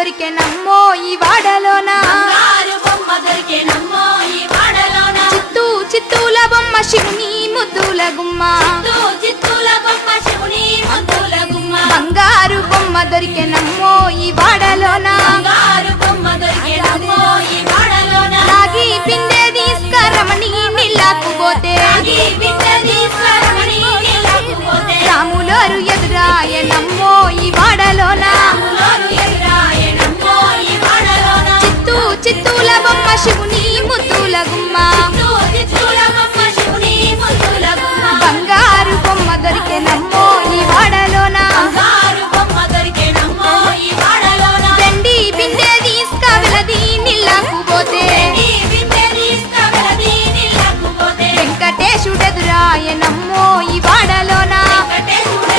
దొరికెనమ్మో ఈ వాడలోన బంగారు బొమ్మ దొరికెనమ్మో ఈ వాడలోన చిత్తూల బొమ్మ శివుని ముద్దుల గుమ్మ చిత్తూల బొమ్మ శివుని ముద్దుల గుమ్మ బంగారు బొమ్మ దొరికెనమ్మో ఈ వాడలోన బంగారు బొమ్మ దొరికెనమ్మో ఈ వాడలోన రాగి పిండే తీసుకరమణి నీళ్ళకు పోతే రాములోరు ఎదురాయనమ్మో ఈ వాడలోన చిత్తూల బొమ్మ శివుని ముద్దుల గుమ్మ బంగారు బొమ్మ దొరికెనమ్మో ఈ